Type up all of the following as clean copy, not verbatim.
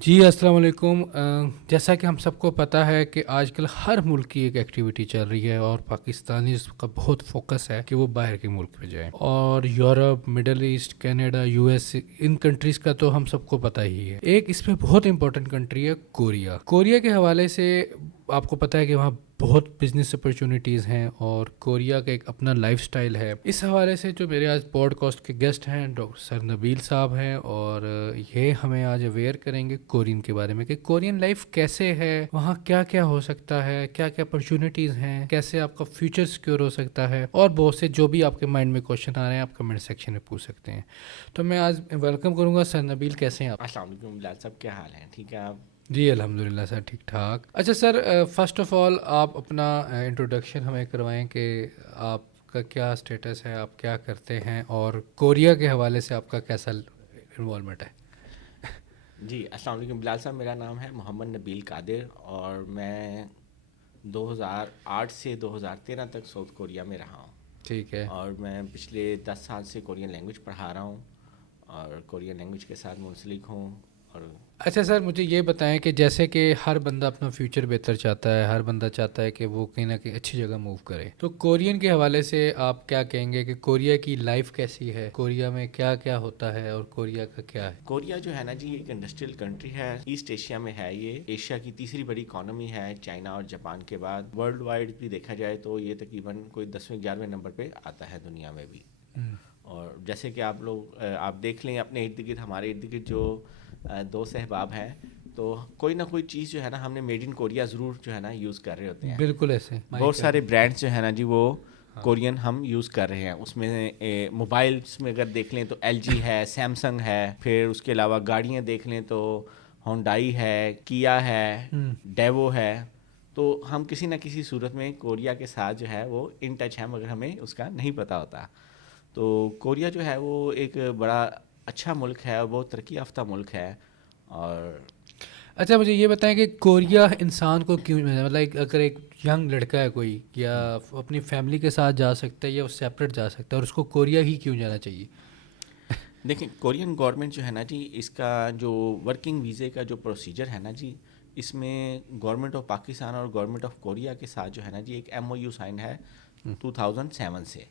جی السلام علیکم۔ جیسا کہ ہم سب کو پتہ ہے کہ آج کل ہر ملک کی ایک ایکٹیویٹی چل رہی ہے اور پاکستانی اس کا بہت فوکس ہے کہ وہ باہر کے ملک میں جائیں، اور Europe, middle east, Canada, U S, ان کنٹریز کا تو ہم سب کو پتہ ہی ہے۔ ایک اس میں بہت امپورٹنٹ کنٹری ہے کوریا۔ کوریا کے حوالے سے آپ کو پتہ ہے کہ وہاں بہت بزنس اپرچونیٹیز ہیں اور کوریا کا ایک اپنا لائف سٹائل ہے۔ اس حوالے سے جو میرے آج پوڈ کاسٹ کے گیسٹ ہیں ڈاکٹر سر نبیل صاحب ہیں، اور یہ ہمیں آج اویئر کریں گے کورین کے بارے میں کہ کورین لائف کیسے ہے، وہاں کیا کیا ہو سکتا ہے، کیا کیا اپرچونیٹیز ہیں، کیسے آپ کا فیوچر سیکیور ہو سکتا ہے، اور بہت سے جو بھی آپ کے مائنڈ میں کوشچن آ رہے ہیں آپ کمنٹ سیکشن میں پوچھ سکتے ہیں۔ تو میں آج ویلکم کروں گا سر نبیل، کیسے ہیں آپ؟ السلام علیکم بلال صاحب، کیا حال ہے؟ ٹھیک ہے آپ؟ جی الحمدللہ سر، ٹھیک ٹھاک۔ اچھا سر، فرسٹ آف آل آپ اپنا انٹروڈکشن ہمیں کروائیں کہ آپ کا کیا اسٹیٹس ہے، آپ کیا کرتے ہیں، اور کوریا کے حوالے سے آپ کا کیسا انوالومنٹ ہے؟ جی السلام علیکم بلال صاحب، میرا نام ہے محمد نبیل قادر اور میں 2008 سے 2013 تک ساؤتھ کوریا میں رہا ہوں، ٹھیک ہے۔ اور میں پچھلے 10 سال سے کورین لینگویج پڑھا رہا ہوں اور کورین لینگویج کے ساتھ منسلک ہوں۔ اور اچھا سر، مجھے یہ بتائیں کہ جیسے کہ ہر بندہ اپنا فیوچر بہتر چاہتا ہے، ہر بندہ چاہتا ہے کہ وہ کہیں نہ کہیں اچھی جگہ موو کرے، تو کورین کے حوالے سے آپ کیا کہیں گے کہ کوریا کی لائف کیسی ہے، کوریا میں کیا کیا ہوتا ہے اور کوریا کا کیا ہے؟ کوریا جو ہے نا جی، ایک انڈسٹریل کنٹری ہے، ایسٹ ایشیا میں ہے، یہ ایشیا کی تیسری بڑی اکانومی ہے چائنا اور جاپان کے بعد۔ ورلڈ وائڈ بھی دیکھا جائے تو یہ تقریباً کوئی 10ویں 11ویں نمبر پہ آتا ہے دنیا میں بھی۔ اور جیسے کہ آپ دیکھ لیں اپنے ارد گرد، ہمارے ارد گرد جو دوست احباب ہیں، تو کوئی نہ کوئی چیز جو ہے نا ہم نے میڈ ان کوریا ضرور جو ہے نا یوز کر رہے ہوتے ہیں۔ بالکل ایسے بہت سارے برانڈس جو ہے نا جی وہ کورین ہم یوز کر رہے ہیں۔ اس میں موبائلس میں اگر دیکھ لیں تو ایل جی ہے، سیمسنگ ہے، پھر اس کے علاوہ گاڑیاں دیکھ لیں تو ہونڈائی ہے، کیا ہے، ڈیوو ہے۔ تو ہم کسی نہ کسی صورت میں کوریا کے ساتھ جو ہے وہ ان ٹچ ہیں، مگر ہمیں اس کا نہیں پتہ ہوتا۔ تو کوریا جو ہے وہ ایک بڑا اچھا ملک ہے اور بہت ترقی یافتہ ملک ہے۔ اور اچھا مجھے یہ بتائیں کہ کوریا انسان کو کیوں، مطلب اگر ایک ینگ لڑکا ہے کوئی، یا اپنی فیملی کے ساتھ جا سکتا ہے یا وہ سیپریٹ جا سکتا ہے، اور اس کو کوریا ہی کیوں جانا چاہیے؟ دیکھیں، کورین گورنمنٹ جو ہے نا جی، اس کا جو ورکنگ ویزے کا جو پروسیجر ہے نا جی، اس میں گورنمنٹ آف پاکستان اور گورنمنٹ آف کوریا کے ساتھ جو ہے نا جی ایک ایم او یو سائن ہے 2007 سے۔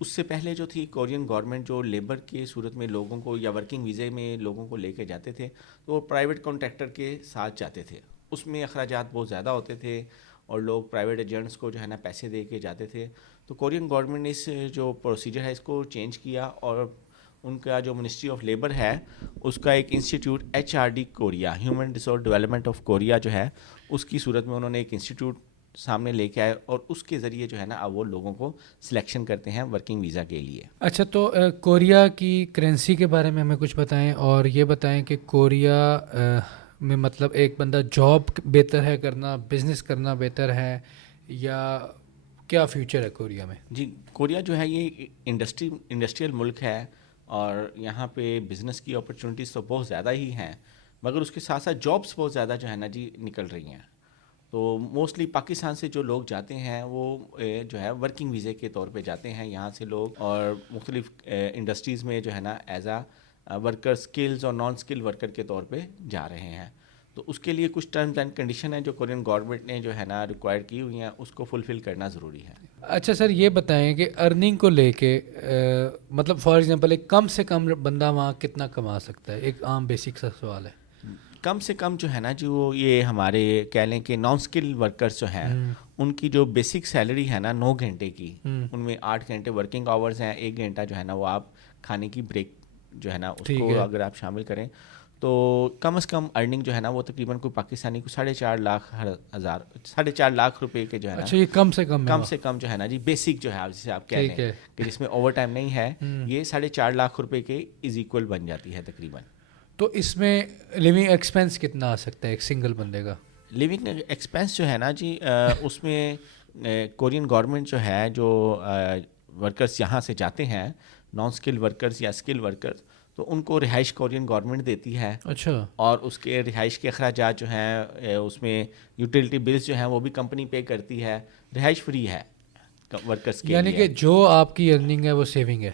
اس سے پہلے جو تھی کورین گورنمنٹ جو لیبر کے صورت میں لوگوں کو یا ورکنگ ویزے میں لوگوں کو لے کے جاتے تھے تو وہ پرائیویٹ کانٹریکٹر کے ساتھ جاتے تھے۔ اس میں اخراجات بہت زیادہ ہوتے تھے اور لوگ پرائیویٹ ایجنٹس کو جو ہے نا پیسے دے کے جاتے تھے۔ تو کورین گورنمنٹ نے اس جو پروسیجر ہے اس کو چینج کیا، اور ان کا جو منسٹری آف لیبر ہے اس کا ایک institute HRD Korea, human resource development of Korea جو ہے، اس کی صورت میں انہوں نے ایک انسٹیٹیوٹ سامنے لے کے آئے، اور اس کے ذریعے جو ہے نا اب وہ لوگوں کو سلیکشن کرتے ہیں ورکنگ ویزا کے لیے۔ اچھا، تو کوریا کی کرنسی کے بارے میں ہمیں کچھ بتائیں، اور یہ بتائیں کہ کوریا میں مطلب ایک بندہ جاب بہتر ہے کرنا، بزنس کرنا بہتر ہے، یا کیا فیوچر ہے کوریا میں؟ جی، کوریا جو ہے یہ انڈسٹریل ملک ہے، اور یہاں پہ بزنس کی اپرچونیٹیز تو بہت زیادہ ہی ہیں، مگر اس کے ساتھ ساتھ جابس بہت زیادہ جو ہے نا جی نکل رہی ہیں۔ تو موسٹلی پاکستان سے جو لوگ جاتے ہیں وہ جو ہے ورکنگ ویزے کے طور پہ جاتے ہیں یہاں سے لوگ، اور مختلف انڈسٹریز میں جو ہے نا ایز اے ورکر، اسکلز اور نان اسکل ورکر کے طور پہ جا رہے ہیں۔ تو اس کے لیے کچھ ٹرمز اینڈ کنڈیشن ہیں جو کورین گورنمنٹ نے جو ہے نا ریکوائر کی ہوئی ہیں، اس کو فلفل کرنا ضروری ہے۔ اچھا سر، یہ بتائیں کہ ارننگ کو لے کے مطلب فار ایگزامپل ایک کم سے کم بندہ وہاں کتنا کما سکتا ہے؟ ایک عام بیسک سا سوال ہے۔ کم سے کم جو ہے نا جو یہ ہمارے کہہ لیں کہ نان اسکل ورکرز جو ہیں ان کی جو بیسک سیلری ہے نا 9 گھنٹے کی، ان میں 8 گھنٹے ورکنگ آورز ہیں، 1 گھنٹہ جو ہے نا وہ آپ کھانے کی بریک جو ہے نا اس کو اگر آپ شامل کریں تو کم از کم ارننگ جو ہے نا وہ تقریباً کوئی پاکستانی کو 4.5 لاکھ روپے کے جو ہے نا، اچھا یہ کم سے کم جو ہے نا جی بیسک جو ہے جسے آپ کہہ لیں کہ جس میں اوور ٹائم نہیں ہے، یہ 4.5 لاکھ روپے کے از ایکول بن جاتی ہے تقریباً۔ تو اس میں لیونگ ایکسپینس کتنا آ سکتا ہے ایک سنگل بندے کا؟ لیونگ ایکسپینس جو ہے نا جی اس میں کورین گورنمنٹ جو ہے جو ورکرز یہاں سے جاتے ہیں، نان اسکل ورکرز یا اسکل ورکرز، تو ان کو رہائش کورین گورنمنٹ دیتی ہے۔ اچھا، اور اس کے رہائش کے اخراجات جو ہیں اس میں یوٹیلیٹی بلز جو ہیں وہ بھی کمپنی پے کرتی ہے، رہائش فری ہے ورکرز کے لیے۔ یعنی کہ جو آپ کی ارننگ ہے وہ سیونگ ہے؟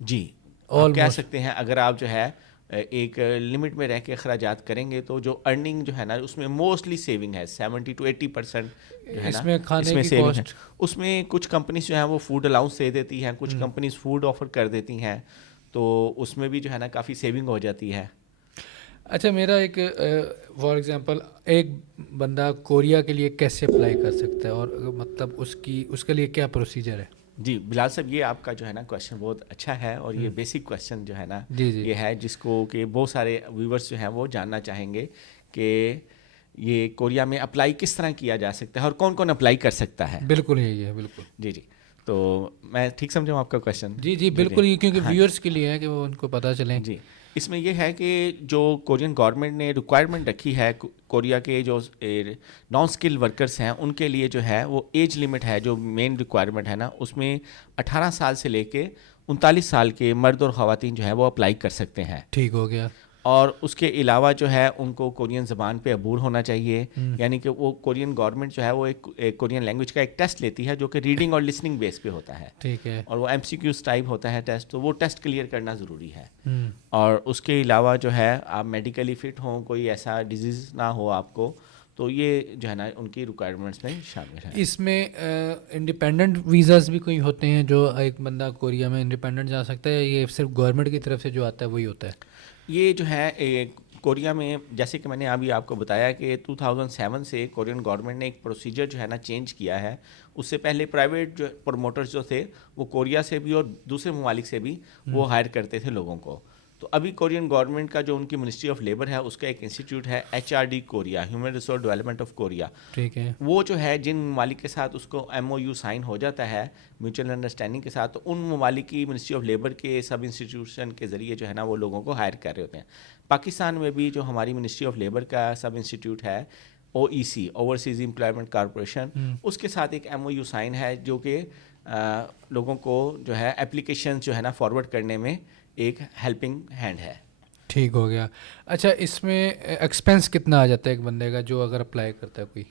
جی، آپ کہہ سکتے ہیں اگر آپ جو ہے ایک لمٹ میں رہ کے اخراجات کریں گے تو جو ارننگ جو ہے نا اس میں موسٹلی سیونگ ہے 70 to 80% جو ہے نا اس میں کھانے کی سیونگ ہے. کاسٹ اس میں کچھ کمپنیز جو ہیں وہ فوڈ الاؤنس دے دیتی ہیں, کچھ کمپنیز فوڈ آفر کر دیتی ہیں, تو اس میں بھی جو ہے نا کافی سیونگ ہو جاتی ہے. اچھا میرا ایک فار ایگزامپل ایک بندہ کوریا کے لیے کیسے اپلائی کر سکتا ہے اور مطلب اس کے لیے کیا پروسیجر ہے؟ جی بلال صاحب, یہ آپ کا جو ہے نا کویشچن بہت اچھا ہے اور یہ بیسک کویشچن جو ہے نا یہ ہے جس کو کہ بہت سارے ویورز جو ہیں وہ جاننا چاہیں گے کہ یہ کوریا میں اپلائی کس طرح کیا جا سکتا ہے اور کون کون اپلائی کر سکتا ہے. بالکل یہی ہے, بالکل. جی جی, تو میں ٹھیک سمجھا ہوں آپ کا کویشچن؟ جی بالکل, یہ کیونکہ ویورز کے لیے ہے کہ وہ ان کو پتہ چلیں. جی, اس میں یہ ہے کہ جو کورین گورنمنٹ نے ریکوائرمنٹ رکھی ہے کوریا کے جو نان اسکل ورکرس ہیں ان کے لیے جو ہے وہ ایج لمٹ ہے, جو مین ریکوائرمنٹ ہے نا اس میں 18 سال سے لے کے 39 سال کے مرد اور خواتین جو ہے وہ اپلائی کر سکتے ہیں. ٹھیک ہو گیا. اور اس کے علاوہ جو ہے ان کو کورین زبان پہ عبور ہونا چاہیے, یعنی کہ وہ کورین گورنمنٹ جو ہے وہ ایک کورین لینگویج کا ایک ٹیسٹ لیتی ہے جو کہ ریڈنگ اور لسننگ بیس پہ ہوتا ہے. ٹھیک ہے. اور وہ MCQs ٹائپ ہوتا ہے ٹیسٹ, تو وہ ٹیسٹ کلیئر کرنا ضروری ہے. اور اس کے علاوہ جو ہے آپ میڈیکلی فٹ ہوں, کوئی ایسا ڈیزیز نہ ہو آپ کو, تو یہ جو ہے نا ان کی ریکوائرمنٹس میں شامل ہے. اس میں انڈیپینڈنٹ ویزاز بھی کوئی ہوتے ہیں جو ایک بندہ کوریا میں انڈیپینڈنٹ جا سکتا ہے, یہ صرف گورنمنٹ کی طرف سے جو آتا ہے وہی ہوتا ہے؟ یہ جو ہے کوریا میں جیسے کہ میں نے ابھی آپ کو بتایا کہ 2007 سے کورین گورنمنٹ نے ایک پروسیجر جو ہے نا چینج کیا ہے. اس سے پہلے پرائیویٹ جو پروموٹرز جو تھے وہ کوریا سے بھی اور دوسرے ممالک سے بھی وہ ہائر کرتے تھے لوگوں کو. تو ابھی کورین گورنمنٹ کا جو ان کی منسٹری آف لیبر ہے اس کا ایک انسٹیٹیوٹ ہے HRD Korea, human resource development of Korea. ٹھیک ہے. وہ جو ہے جن ممالک کے ساتھ اس کو MOU سائن ہو جاتا ہے میوچل انڈرسٹینڈنگ کے ساتھ, تو ان ممالک کی منسٹری آف لیبر کے سب انسٹیٹیوشن کے ذریعے جو ہے نا وہ لوگوں کو ہائر کر رہے ہوتے ہیں. پاکستان میں بھی جو ہماری منسٹری آف لیبر کا سب انسٹیٹیوٹ ہے OEC, اوورسیز امپلائمنٹ کارپوریشن, اس کے ساتھ ایک MOU سائن ہے جو کہ لوگوں کو جو ہے اپلیکیشن جو ہے نا فارورڈ کرنے میں ایک ہیلپنگ ہینڈ ہے. ٹھیک ہو گیا. اچھا اس میں ایکسپینس کتنا آ جاتا ہے ایک بندے کا جو اگر اپلائی کرتا ہے کوئی؟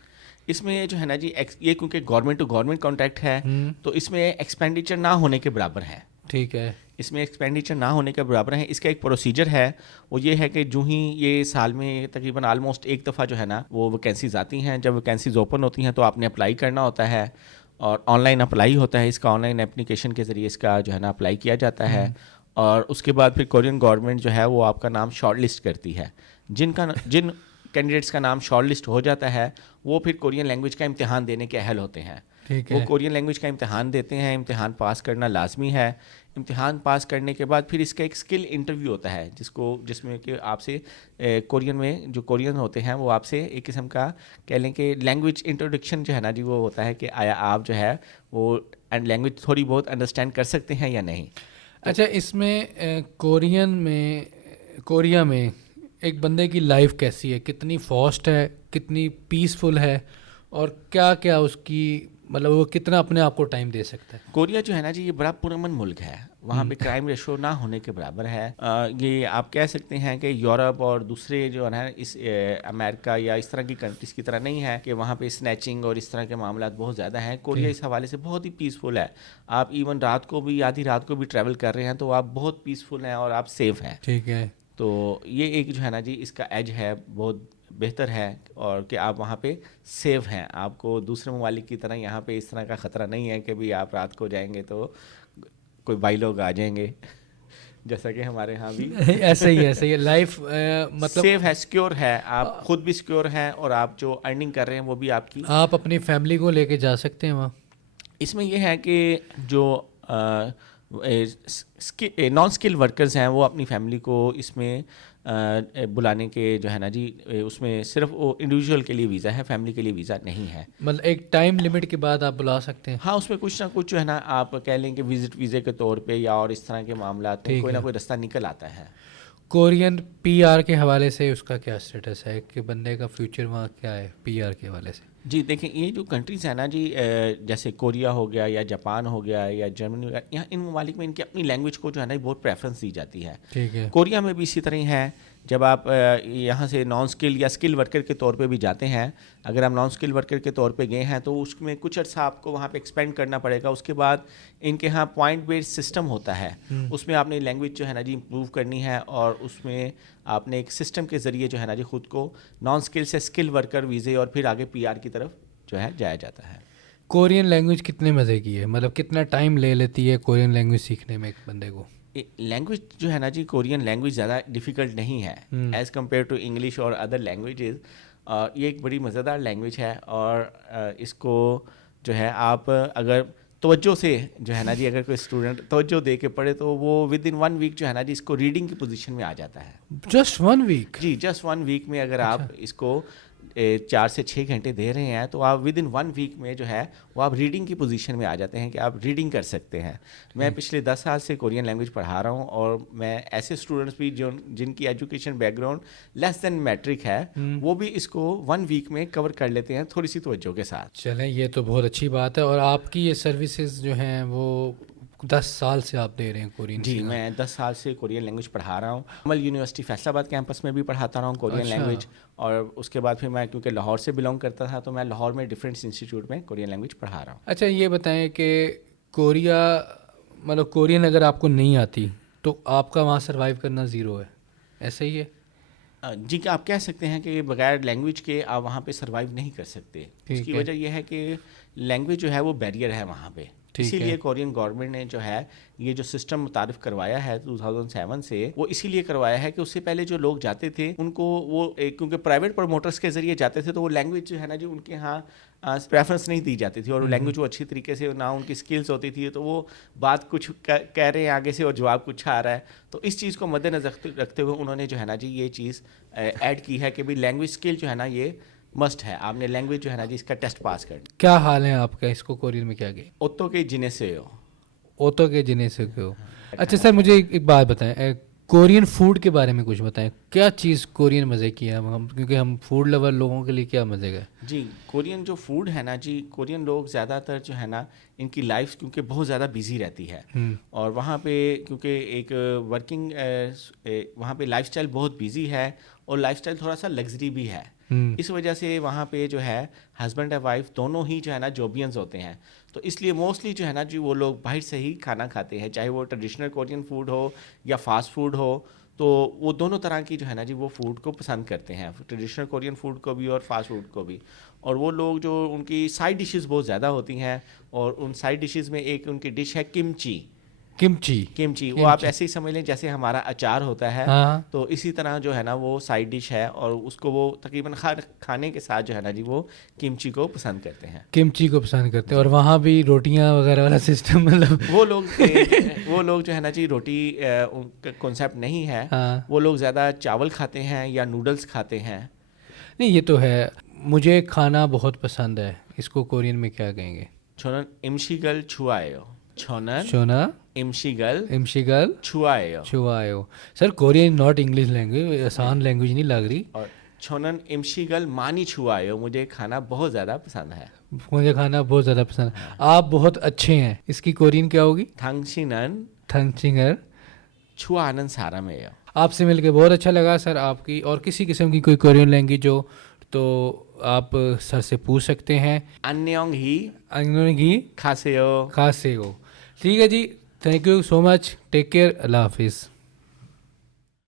اس میں جو ہے نا جی یہ کیونکہ گورنمنٹ ٹو گورنمنٹ کانٹریکٹ ہے تو اس میں ایکسپینڈیچر نہ ہونے کے برابر ہے. ٹھیک ہے. اس میں ایکسپینڈیچر نہ ہونے کے برابر ہے. اس کا ایک پروسیجر ہے, وہ یہ ہے کہ جو ہی یہ سال میں تقریباً آلموسٹ ایک دفعہ جو ہے نا وہ ویکینسیز آتی ہیں. جب ویکینسیز اوپن ہوتی ہیں تو آپ نے اپلائی کرنا ہوتا ہے, اور آن لائن اپلائی ہوتا ہے. اس کا آن لائن اپلیکیشن کے ذریعے اس کا جو ہے نا اپلائی کیا جاتا ہے, اور اس کے بعد پھر کورین گورنمنٹ جو ہے وہ آپ کا نام شارٹ لسٹ کرتی ہے. جن کینڈیڈیٹس کا نام شارٹ لسٹ ہو جاتا ہے وہ پھر کورین لینگویج کا امتحان دینے کے اہل ہوتے ہیں. وہ کورین لینگویج کا امتحان دیتے ہیں. امتحان پاس کرنا لازمی ہے. امتحان پاس کرنے کے بعد پھر اس کا ایک اسکل انٹرویو ہوتا ہے جس میں کہ آپ سے کورین میں جو کورین ہوتے ہیں وہ آپ سے ایک قسم کا کہہ لیں کہ لینگویج انٹروڈکشن جو ہے نا جی وہ ہوتا ہے کہ آیا آپ جو ہے وہ لینگویج تھوڑی بہت انڈرسٹینڈ کر سکتے ہیں یا نہیں. اچھا اس میں کوریا میں ایک بندے کی لائف کیسی ہے, کتنی فاسٹ ہے, کتنی پیسفل ہے, اور کیا کیا اس کی مطلب وہ کتنا اپنے آپ کو ٹائم دے سکتا ہے؟ کوریا جو ہے نا جی یہ بڑا پرامن ملک ہے. وہاں پہ کرائم ریشو نہ ہونے کے برابر ہے. یہ آپ کہہ سکتے ہیں کہ یورپ اور دوسرے جو ہے اس امریکہ یا اس طرح کی کنٹریز کی طرح نہیں ہے کہ وہاں پہ اسنیچنگ اور اس طرح کے معاملات بہت زیادہ ہیں. کوریا اس حوالے سے بہت ہی پیسفل ہے. آپ ایون رات کو بھی آدھی رات کو بھی ٹریول کر رہے ہیں تو آپ بہت پیسفل ہیں اور آپ سیف ہیں. ٹھیک ہے. تو یہ ایک جو ہے نا جی اس کا ایج ہے بہت بہتر ہے, اور کہ آپ وہاں پہ سیف ہیں. آپ کو دوسرے ممالک کی طرح یہاں پہ اس طرح کا خطرہ نہیں ہے کہ بھی آپ رات کو جائیں گے تو کوئی بھائی لوگ آ جائیں گے, جیسا کہ ہمارے ہاں بھی ایسا ہی ہے. لائف مطلب سیف ہے, سیکیور ہے, آپ خود بھی سیکیور ہیں اور آپ جو ارننگ کر رہے ہیں وہ بھی آپ کی, آپ اپنی فیملی کو لے کے جا سکتے ہیں وہاں. اس میں یہ ہے کہ جو نان اسکل ورکرز ہیں وہ اپنی فیملی کو اس میں بلانے کے جو ہے نا جی اس میں صرف وہ انڈیویجول کے لیے ویزا ہے, فیملی کے لیے ویزا نہیں ہے. مطلب ایک ٹائم لمٹ کے بعد آپ بلا سکتے ہیں. ہاں اس میں کچھ نہ کچھ جو ہے نا آپ کہہ لیں کہ وزٹ ویزے کے طور پہ یا اور اس طرح کے معاملات میں کوئی نہ کوئی رستہ نکل آتا ہے. کورین PR کے حوالے سے اس کا کیا اسٹیٹس ہے کہ بندے کا فیوچر وہاں کیا ہے PR کے حوالے سے؟ جی دیکھیں یہ جو کنٹریز ہیں نا جی جیسے کوریا ہو گیا یا جاپان ہو گیا یا جرمنی ہو گیا, یہاں ان ممالک میں ان کی اپنی لینگویج کو جو ہے نا بہت پریفرنس دی جاتی ہے. ٹھیک ہے. کوریا میں بھی اسی طرح ہے. جب آپ یہاں سے نان اسکل یا اسکل ورکر کے طور پہ بھی جاتے ہیں، اگر آپ نان اسکل ورکر کے طور پہ گئے ہیں تو اس میں کچھ عرصہ آپ کو وہاں پہ ایکسپینڈ کرنا پڑے گا. اس کے بعد ان کے ہاں پوائنٹ بیسڈ سسٹم ہوتا ہے، اس میں آپ نے لینگویج جو ہے نا جی امپروو کرنی ہے، اور اس میں آپ نے ایک سسٹم کے ذریعے جو ہے نا جی خود کو نان اسکل سے اسکل ورکر ویزے اور پھر آگے PR کی طرف جو ہے جایا جاتا ہے. کورین لینگویج کتنے مزے کی ہے؟ مطلب کتنا ٹائم لے لیتی ہے کورین لینگویج سیکھنے میں ایک بندے کو؟ لینگویج جو ہے نا جی کورین لینگویج زیادہ ڈیفیکلٹ نہیں ہے ایز کمپیئر ٹو انگلش اور ادر لینگویجز. یہ ایک بڑی مزیدار لینگویج ہے، اور اس کو جو ہے آپ اگر توجہ سے جو ہے نا جی اگر کوئی اسٹوڈنٹ توجہ دے کے پڑھے تو وہ ود ان 1 ویک جو ہے نا جی اس کو ریڈنگ کی پوزیشن میں آ جاتا ہے. Just 1 week? جی جسٹ 1 ویک میں اگر آپ اس کو 4 سے 6 گھنٹے دے رہے ہیں تو آپ ود ان 1 ویک میں جو ہے وہ آپ ریڈنگ کی پوزیشن میں آ جاتے ہیں کہ آپ ریڈنگ کر سکتے ہیں. میں پچھلے 10 سال سے کورین لینگویج پڑھا رہا ہوں، اور میں ایسے اسٹوڈنٹس بھی جن کی ایجوکیشن بیک گراؤنڈ لیس دین میٹرک ہے، وہ بھی اس کو 1 ویک میں کور کر لیتے ہیں تھوڑی سی توجہ کے ساتھ. چلیں یہ تو بہت اچھی بات ہے. اور آپ کی یہ سروسز جو ہیں وہ 10 سال سے آپ دے رہے ہیں کورین؟ جی میں 10 سال سے کورین لینگویج پڑھا رہا ہوں. عمل یونیورسٹی فیصل آباد کیمپس میں بھی پڑھاتا رہا ہوں کورین لینگویج، اور اس کے بعد پھر میں کیونکہ لاہور سے بلانگ کرتا تھا تو میں لاہور میں ڈیفرنس انسٹیٹیوٹ میں کورین لینگویج پڑھا رہا ہوں. اچھا یہ بتائیں کہ کوریا مطلب کورین اگر آپ کو نہیں آتی تو آپ کا وہاں سروائیو کرنا زیرو ہے، ایسا ہی ہے؟ جی کہ آپ کہہ سکتے ہیں کہ بغیر لینگویج کے آپ وہاں پہ سروائیو نہیں کر سکتے. اس کی وجہ یہ ہے کہ لینگویج جو ہے وہ بیریئر ہے وہاں پہ. اسی لیے کورین گورنمنٹ نے جو ہے یہ جو سسٹم متعارف کروایا ہے 2007 سے، وہ اسی لیے کروایا ہے کہ اس سے پہلے جو لوگ جاتے تھے ان کو وہ کیونکہ پرائیویٹ پروموٹرس کے ذریعے جاتے تھے تو وہ لینگویج جو ہے نا جی ان کے ہاں پریفرنس نہیں دی جاتی تھی، اور لینگویج وہ اچھی طریقے سے نہ ان کی اسکلس ہوتی تھی، تو وہ بات کچھ کہہ رہے ہیں آگے سے اور جواب کچھ آ رہا ہے. تو اس چیز کو مد نظر رکھتے ہوئے انہوں نے جو ہے نا جی یہ چیز ایڈ کی ہے کہ بھائی لینگویج اسکل جو ہے نا یہ مسٹ ہے، آپ نے لینگویج جو ہے نا جی اس کا ٹیسٹ پاس کرنا. کیا حال ہے آپ کا؟ اس کو کورین میں کیا گئے؟ اوتو کے جنے سے ہو. اوتو کے جنے سے ہو. اچھا سر مجھے ایک بات بتائیں، کورین فوڈ کے بارے میں کچھ بتائیں. کیا چیز کورین مزے کی ہے ہم، کیونکہ ہم فوڈ لور لوگوں کے لیے کیا مزے کا؟ جی کورین جو فوڈ ہے نا جی، کورین لوگ زیادہ تر جو ہے نا ان کی لائف کیونکہ بہت زیادہ بیزی رہتی ہے، اور وہاں پہ کیونکہ ایک ورکنگ وہاں پہ لائف اسٹائل بہت بیزی ہے، اور لائف اسٹائل تھوڑا سا لگژری بھی ہے. اس وجہ سے وہاں پہ جو ہے ہسبینڈ اور وائف دونوں ہی جو ہے نا جوبینز ہوتے ہیں، تو اس لیے موسٹلی جو ہے نا جی وہ لوگ باہر سے ہی کھانا کھاتے ہیں، چاہے وہ ٹریڈیشنل کورین فوڈ ہو یا فاسٹ فوڈ ہو. تو وہ دونوں طرح کی جو ہے نا جی وہ فوڈ کو پسند کرتے ہیں، ٹریڈیشنل کورین فوڈ کو بھی اور فاسٹ فوڈ کو بھی. اور وہ لوگ جو ان کی سائڈ ڈشز بہت زیادہ ہوتی ہیں، اور ان سائڈ ڈشز میں ایک ان کی ڈش ہے کمچی. کمچی وہ آپ ایسے ہی سمجھ لیں جیسے ہمارا اچار ہوتا ہے، تو اسی طرح جو ہے نا وہ سائڈ ڈش ہے، اور اس کو وہ تقریباً کھانے کے ساتھ جو ہے نا جی وہ کمچی کو پسند کرتے ہیں. کمچی کو پسند کرتے ہیں. اور وہاں بھی روٹیاں وغیرہ والا سسٹم، مطلب وہ لوگ جو ہے نا جی روٹی کنسیپٹ نہیں ہے، وہ لوگ زیادہ چاول کھاتے ہیں یا نوڈلس کھاتے ہیں. نہیں یہ تو ہے، مجھے کھانا بہت پسند ہے. اس کو کورین میں کیا کہیں گے؟ چھونن امشیگل چھوائیو. چھونا امشیگل چھوائیو. سر کورین ناٹ انگلش لینگویج، آسان لینگویج نہیں لگ رہی. اور چھونن امشیگل مانی چھوائیو، مجھے کھانا بہت زیادہ پسند ہے. مجھے کھانا بہت زیادہ پسند ہے. آپ بہت اچھے ہیں. اس کی کورین کیا ہوگی؟ تھنگچینر چھوانن سارا میں. آپ سے مل کے بہت اچھا لگا سر. آپ کی اور کسی قسم کی کوئی کورین لینگویج ہو تو آپ سر سے پوچھ سکتے ہیں. انیونگ ہی کھاسے ہو. ٹھیک ہے جی، thank you so much. Take care. اللہ حافظ.